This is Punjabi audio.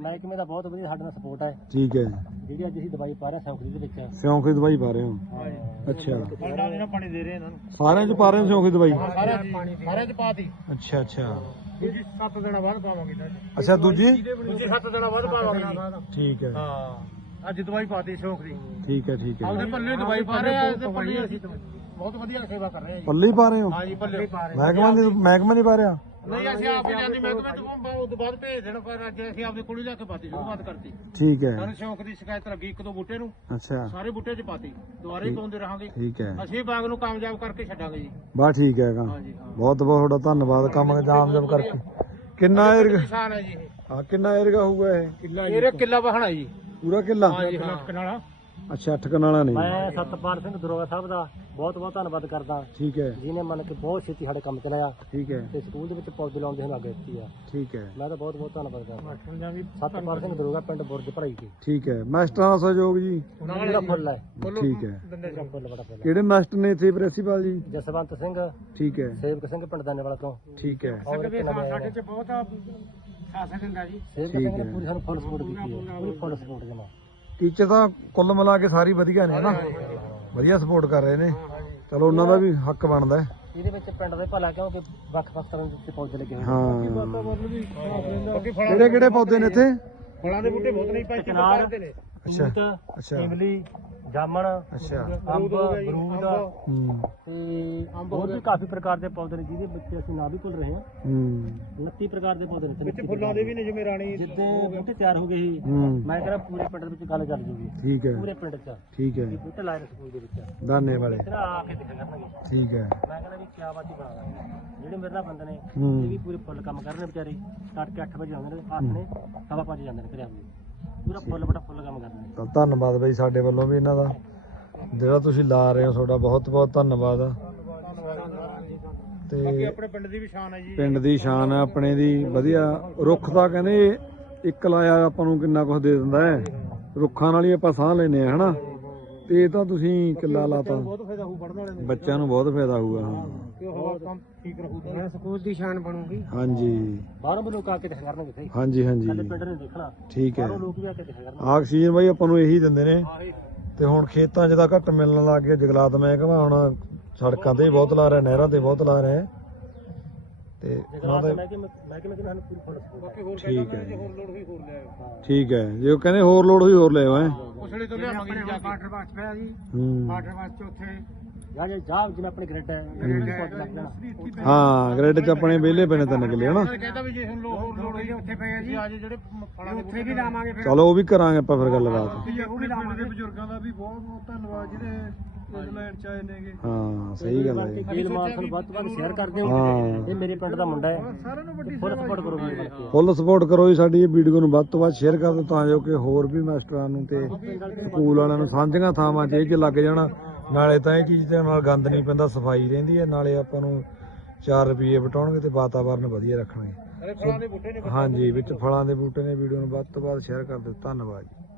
ਮਹਿਕਮੇ ਦਾ ਬਹੁਤ ਵਧੀਆ ਸਾਡੇ ਨਾਲ ਸਪੋਰਟ ਹੈ ਠੀਕ ਹੈ ਜਿਹੜੀ ਅੱਜ ਅਸੀਂ ਦਵਾਈ ਪਾ ਰਹੇ ਹਾਂ ਸੌਖਰੀ ਦੇ ਵਿੱਚ। ਸਿਉਂਖ ਦੀ ਦਵਾਈ ਪਾ ਰਹੇ ਹੋ? ਅੱਛਾ। ਦੇ ਪਾਣੀ ਦੇ ਰਹੇ ਇਹਨਾਂ ਨੂੰ। ਸਾਰਿਆਂ ਚ ਪਾ ਰਹੇ ਹੋ ਸਿਉਂਖ ਦੀ ਦਵਾਈ? ਸਾਰਿਆਂ ਪਾਣੀ ਸਾਰਿਆਂ ਚ ਪਾਤੀ। ਅੱਛਾ ਅੱਛਾ। ਦੂਜੀ 7 ਦਿਨਾਂ ਬਾਅਦ ਪਾਵਾਂਗੇ ਅੱਛਾ ਦੂਜੀ? ਦੂਜੀ 7 ਦਿਨਾਂ ਬਾਅਦ ਪਾਵਾਂਗੇ। ਠੀਕ ਹੈ। ਹਾਂ ਅੱਜ ਦਵਾਈ ਪਾਤੀ ਸੌਖਰੀ ਠੀਕ ਹੈ ਠੀਕ ਹੈ। ਆਪਦੇ ਪੱਲੇ ਦਵਾਈ ਪਾ ਰਹੇ ਆ ਤੇ ਪੱਲੇ ਅਸੀਂ ਬਹੁਤ ਵਧੀਆ ਸੇਵਾ ਕਰ ਰਹੇ ਹਾਂ ਜੀ। ਪੱਲੀ ਪਾ ਰਹੇ ਹੋ? ਹਾਂ ਜੀ ਪੱਲੇ। ਪਾ ਰਹੇ ਮਹਿਕਮਾ ਦੀ ਮਹਿਕਮਾ ਨਹੀਂ ਪਾ ਰਿਹਾ? ਨਹੀਂ ਅਸੀਂ ਆਪ ਹੀ ਲਿਆਂਦੀ ਮਹਿਕਮੇ ਤੋਂ ਉਸ ਤੋਂ ਬਾਅਦ ਭੇਜ ਦੇਣਾ ਪਰ ਅੱਜ ਅਸੀਂ ਆਪਦੇ ਕੋਲ ਹੀ ਲੈ ਕੇ ਪਾਤੀ ਸ਼ੁਰੂਆਤ ਕਰਤੀ। ਠੀਕ ਹੈ। ਸਾਨੂੰ ਸ਼ੌਂਕ ਦੀ ਸ਼ਿਕਾਇਤ ਲੱਗੀ ਇੱਕ ਦੋ ਬੂਟੇ ਨੂੰ। ਅੱਛਾ। ਸਾਰੇ ਬੂਟੇ 'ਚ ਪਾਤੀ ਦੁਬਾਰੇ ਹੀ ਪਾਉਂਦੇ ਰਹਾਂਗੇ। ਠੀਕ ਹੈ। ਅਸੀਂ ਬਾਗ ਨੂੰ ਕਾਮਯਾਬ ਕਰਕੇ ਛੱਡਾਂਗੇ ਜੀ। ਬਾ ਠੀਕ ਹੈਗਾ ਬਹੁਤ ਬਹੁਤ ਤੁਹਾਡਾ ਧੰਨਵਾਦ ਕੰਮ ਜਾਮਜਮ ਕਰਕੇ। ਕਿੰਨਾ ਏਰੀਆ ਕਿਸਾਨ ਹੈ ਜੀ ਇਹ। ਹਾਂ ਕਿੰਨਾ ਏਰੀਆ ਹੋਊਗਾ ਇਹ? ਕਿੱਲਾ ਇਹ ਕਿੱਲਾ ਬਹਾਣਾ ਜੀ। ਪੂਰਾ ਕਿੱਲਾ? ਹਾਂ। ਕਨਾਲਾ। ਅੱਛਾ ਅੱਠ ਕਨਾਲਾ ਨਹੀਂ। ਮੈਂ ਸਤਪਾਲ ਸਿੰਘ ਦਰੋਗਾ ਸਾਹਿਬ ਦਾ ਬਹੁਤ ਬਹੁਤ ਧੰਨਵਾਦ ਕਰਦਾ। ਠੀਕ ਹੈ। ਜਿਨੇ ਮੰਨ ਕੇ ਬਹੁਤ ਛੇਤੀ ਸਾਡੇ ਕੰਮ ਚਲਾਇਆ। ਠੀਕ ਹੈ। ਤੇ ਸਕੂਲ ਦੇ ਵਿੱਚ ਪੌਦੇ ਲਾਉਣ ਦੇ ਅੱਗੇ ਦਿੱਤੀ ਆ। ਠੀਕ ਹੈ। ਮੈਂ ਤਾਂ ਬਹੁਤ ਬਹੁਤ ਧੰਨਵਾਦ ਕਰਦਾ। ਸਤਪਾਲ ਸਿੰਘ ਦਰੋਗਾ ਪਿੰਡ ਬੁਰਜ ਭਰਾਈ ਕੇ। ਠੀਕ ਹੈ। ਮਾਸਟਰਾਂ ਦਾ ਸਹਿਯੋਗ ਜੀ। ਉਹਨਾਂ ਦਾ ਜਿਹੜਾ ਫੁੱਲ ਹੈ। ਠੀਕ ਹੈ। ਫੁੱਲ ਬੜਾ ਫੁੱਲ ਹੈ। ਕਿਹੜੇ ਮਾਸਟਰ ਨੇ ਇੱਥੇ ਪ੍ਰਿੰਸੀਪਲ ਜੀ? ਜਸਵੰਤ ਸਿੰਘ। ਠੀਕ ਹੈ। ਸੇਵਕ ਸਿੰਘ ਪਿੰਡ ਦਾਨੇ ਵਾਲਾ ਤੋਂ। ਠੀਕ ਹੈ। ਔਰ ਇੱਕ ਨਵੇਂ ਸਾਡੇ ਚ ਬਹੁਤ ਸਾਥ ਦਿੰਦਾ ਜੀ। ਸੇਵਕ ਸਿੰਘ ਨੇ ਪੂਰੀ ਸਾਨੂੰ ਫੁੱਲ ਸਪੋਰਟ ਕੀਤੀ ਹੈ। ਪੂਰੀ ਫੁੱਲ ਸਪੋਰਟ ਜਮਾ ਟੀਚਰ ਤਾਂ ਕੁੱਲ ਮਿਲਾ ਕੇ ਸਾਰੀ ਵਧੀਆ ਨੇ ਹਨਾ। ਵਧੀਆ ਸਪੋਰਟ ਕਰ ਰਹੇ ਨੇ। ਚਲੋ ਉਹਨਾਂ ਦਾ ਵੀ ਹੱਕ ਬਣਦਾ ਹੈ। ਇਹਦੇ ਵਿੱਚ ਪਿੰਡ ਦੇ ਭਲਾ ਕਿਉਂਕਿ ਵੱਖ-ਵੱਖ ਤਰ੍ਹਾਂ ਦੇ ਪੌਦੇ ਲੱਗੇ ਹੋਏ ਹਾਂ। ਕਿਹੜੇ ਕਿਹੜੇ ਪੌਦੇ ਨੇ ਇੱਥੇ? ਫਲਾਂ ਦੇ ਬੂਟੇ ਬਹੁਤ ਨਹੀਂ ਪਾਈ ਚਨਾਰ ਨੇ। ਤੂਤ ਅੱਛਾ। ਇਮਲੀ ਜਾਮਣ ਅੱਛਾ। ਅੰਬ ਅਮਰੂਦ। ਹੂੰ। ਤੇ ਹੋਰ ਵੀ ਕਾਫੀ ਪ੍ਰਕਾਰ ਦੇ ਪੌਦੇ ਨੇ ਜਿਹਦੇ ਵਿੱਚ ਅਸੀਂ ਨਾ ਵੀ ਭੁੱਲ ਰਹੇ ਹਾਂ। ਹੂੰ। 29 ਪ੍ਰਕਾਰ ਦੇ ਪੌਦੇ ਨੇ ਵਿੱਚ ਫੁੱਲਾਂ ਦੇ ਵੀ ਨੇ ਜਿਵੇਂ ਰਾਣੀ ਜਿੱਦੇ ਬੂਟੇ ਤਿਆਰ ਹੋ ਗਏ ਸੀ। ਹੂੰ। ਮੈਂ ਕਹਿੰਦਾ ਪੂਰੇ ਪਿੰਡ ਦੇ ਵਿੱਚ ਗੱਲ ਚੱਲ ਜੂਗੀ। ਠੀਕ ਹੈ। ਪੂਰੇ ਪਿੰਡ 'ਚ। ਠੀਕ ਹੈ। ਇਹ ਬੂਟੇ ਲਾਏ ਨੇ ਸਕੂਲ ਦੇ ਵਿੱਚ। ਦਾਨੇ ਵਾਲੇ। ਤੇਰਾ ਆ ਕੇ ਦਿਖਾ ਕਰਨਗੇ। ਠੀਕ ਹੈ। ਮੈਂ ਕਹਿੰਦਾ ਵੀ ਕਿਆ ਬਾਤ ਹੀ ਬਣਾ ਦਾਂਗੇ ਜਿਹੜੇ ਮੇਰੇ ਨਾਲ ਬੰਦੇ ਨੇ ਹੂੰ। ਇਹ ਵੀ ਪੂਰੇ ਫੁੱਲ ਕੰਮ ਕਰ ਰਹੇ ਨੇ ਵਿਚਾਰੇ। ਤੜਕੇ 8 ਵਜੇ ਆਉਂਦੇ ਨੇ ਹੱਥ ਨੇ ਸਵਾ ਪੰਜ ਜਾਂਦੇ ਨੇ ਘਰੇ ਆਉਂਦੇ ਪੂਰਾ ਫੁੱਲ ਬੜਾ ਫੁੱਲ ਕੰਮ ਕਰਦੇ ਨੇ ਤਾਂ ਧੰਨਵਾਦ ਬਈ ਸਾਡੇ ਵੱਲੋਂ ਵੀ ਇਹਨਾਂ ਦਾ। ਜਿਹੜਾ ਤੁਸੀਂ ਲਾ ਰਹੇ ਹੋ ਤੁਹਾਡਾ ਬਹੁਤ ਬਹੁਤ ਧੰਨਵਾਦ ਆ। ਤੇ ਆਪਣੇ ਪਿੰਡ ਦੀ ਵੀ ਸ਼ਾਨ ਹੈ ਜੀ। ਪਿੰਡ ਦੀ ਸ਼ਾਨ ਆ ਆਪਣੇ ਦੀ ਵਧੀਆ। ਰੁੱਖ ਤਾਂ ਕਹਿੰਦੇ ਇੱਕ ਲਾਇਆ ਆਪਾਂ ਨੂੰ ਕਿੰਨਾ ਕੁਝ ਦੇ ਦਿੰਦਾ ਹੈ। ਰੁੱਖਾਂ ਨਾਲ ਹੀ ਆਪਾਂ ਸਾਹ ਲੈਨੇ ਆ ਹਨਾ? ਤੇ ਇਹ ਤਾਂ ਤੁਸੀਂ ਕਿੱਲਾ ਲਾਤਾ। ਬਹੁਤ ਫਾਇਦਾ ਹੋਊ ਪੜਨ ਵਾਲੇ ਨੂੰ। ਬੱਚਿਆਂ ਨੂੰ ਬਹੁਤ ਫਾਇਦਾ ਹੋਊਗਾ ਹਾਂ। ਕਿ ਹਵਾ ਕੰਮ ਠੀਕ ਰਹੂਗਾ। ਸਕੂਲ ਦੀ ਸ਼ਾਨ ਬਣੂਗੀ। ਹਾਂਜੀ। ਬਾਹਰੋਂ ਵੀ ਲੋਕ ਆ ਕੇ ਦੇਖਿਆ ਕਰਨਗੇ ਇੱਥੇ ਹਾਂਜੀ ਹਾਂਜੀ। ਸਾਡੇ ਪਿੰਡ ਨੇ ਦੇਖਣਾ। ਠੀਕ ਹੈ। ਬਾਹਰੋਂ ਲੋਕ ਵੀ ਆ ਕੇ ਦੇਖਿਆ ਕਰਨਗੇ। ਆਕਸੀਜਨ ਬਾਈ ਆਪਾਂ ਨੂੰ ਇਹੀ ਦਿੰਦੇ ਨੇ। ਆਹੀ। ਤੇ ਹੁਣ ਖੇਤਾਂ 'ਚ ਤਾਂ ਘੱਟ ਮਿਲਣ ਲੱਗ ਗਿਆ। ਜਗਲਾਤ ਮਹਿਕਮਾ ਹੁਣ ਸੜਕਾਂ ਤੇ ਵੀ ਬਹੁਤ ਲਾ ਰਿਹਾ ਨਹਿਰਾਂ ਤੇ ਬਹੁਤ ਲਾ ਰਿਹਾ। ਤੇ ਉਹਨਾਂ ਦੇ ਮੈਂ ਕਿ ਮੈਂ ਕਿ ਮੈਂ ਸਾਨੂੰ ਪੂਰੀ ਫੋਟੋ ਬਾਕੀ ਹੋਰ ਠੀਕ ਹੈ। ਹੋਰ ਲੋੜ ਵੀ ਹੋਰ ਲੈ ਆਓ ਠੀਕ ਹੈ। ਜੇ ਉਹ ਕਹਿੰਦੇ ਹੋਰ ਲੋੜ ਹੋਈ ਹੋਰ ਲੈ ਆਓ ਹੈਂ। ਉਸਲੇ ਤੋਂ ਲਿਆਵਾਂਗੇ ਜਾ ਕੇ। ਵਾਟਰ ਬਾਕਸ ਪਿਆ ਜੀ। ਹੂੰ। ਵਾਟਰ ਬਾਕਸ ਚ ਉੱਥੇ ਜਾ ਜਾ ਜਾ ਜਿਵੇਂ ਆਪਣੇ ਗ੍ਰਿਡ ਹੈ। ਗ੍ਰਿਡ ਲੱਗ ਜਾਣਾ ਹਾਂ ਗ੍ਰਿਡ 'ਚ ਆਪਣੇ ਵਿਹਲੇ ਪਏ ਨੇ ਤਿੰਨ ਕਿੱਲੇ ਹਨਾ ਕਹਿੰਦਾ ਵੀ ਜੇ ਹੁਣ ਲੋੜ ਹੋਰ ਲੋੜ ਹੋਈ ਉੱਥੇ ਪਏ ਆ ਜੀ। ਅੱਜ ਜਿਹੜੇ ਫਲਾਂ ਦੇ ਉੱਥੇ ਵੀ ਲਾਵਾਂਗੇ ਫਿਰ। ਚਲੋ ਉਹ ਵੀ ਕਰਾਂਗੇ ਆਪਾਂ ਫਿਰ ਗੱਲਬਾਤ। ਉਹ ਵੀ ਲਾਵਾਂਗੇ। ਬਜ਼ੁਰਗਾਂ ਦਾ ਵੀ ਬਹੁਤ ਬਹੁਤ ਧੰਨਵਾਦ ਜਿਹੜੇ ਲੈਣ ਚ ਆਏ ਨੇਗੇ। ਹਾਂ ਸਹੀ ਗੱਲ ਹੈ ਜੀਲ ਮਾਨ ਤੁਹਾਨੂੰ ਵੱਧ ਤੋਂ ਵੱਧ ਸ਼ੇਅਰ ਕਰ ਦਿਓ ਹਾਂ। ਇਹ ਮੇਰੇ ਪਿੰਡ ਦਾ ਮੁੰਡਾ ਹੈ। ਸਾਰਿਆਂ ਨੂੰ ਵੱਡੀ ਫੁੱਲ ਸਪੋਰਟ ਕਰੋ ਵੀਰ ਬਣ ਕੇ ਫੁੱਲ ਸਪੋਰਟ ਕਰੋ ਜੀ ਸਾਡੀ ਇਹ ਵੀਡੀਓ ਨੂੰ ਵੱਧ ਤੋਂ ਵੱਧ ਸ਼ੇਅਰ ਕਰ ਦਿਓ ਤਾਂ ਜੋ ਕਿ ਹੋਰ ਵੀ ਮਾਸਟਰਾਂ ਨੂੰ ਤੇ ਸਕੂਲ ਵਾਲਿਆਂ ਨੂੰ ਸਾਂਝੀਆਂ ਥਾਵਾਂ 'ਚ ਇਹ 'ਚ ਲੱਗ ਜਾਣ। ਨਾਲੇ ਤਾਂ ਇਹ ਚੀਜ਼ ਦੇ ਨਾਲ ਗੰਦ ਨਹੀਂ ਪੈਂਦਾ ਸਫ਼ਾਈ ਰਹਿੰਦੀ ਹੈ। ਨਾਲੇ ਆਪਾਂ ਨੂੰ 4 ਰੁਪਏ ਬਟਾਉਣਗੇ ਤੇ ਵਾਤਾਵਰਨ ਵਧੀਆ ਰੱਖਣਗੇ। ਹਾਂਜੀ ਵਿੱਚ ਫਲਾਂ ਦੇ ਬੂਟੇ ਨੇ ਵੀਡੀਓ ਨੂੰ ਵੱਧ ਤੋਂ ਵੱਧ ਸ਼ੇਅਰ ਕਰ ਦਿਓ। ਧੰਨਵਾਦ ਜੀ।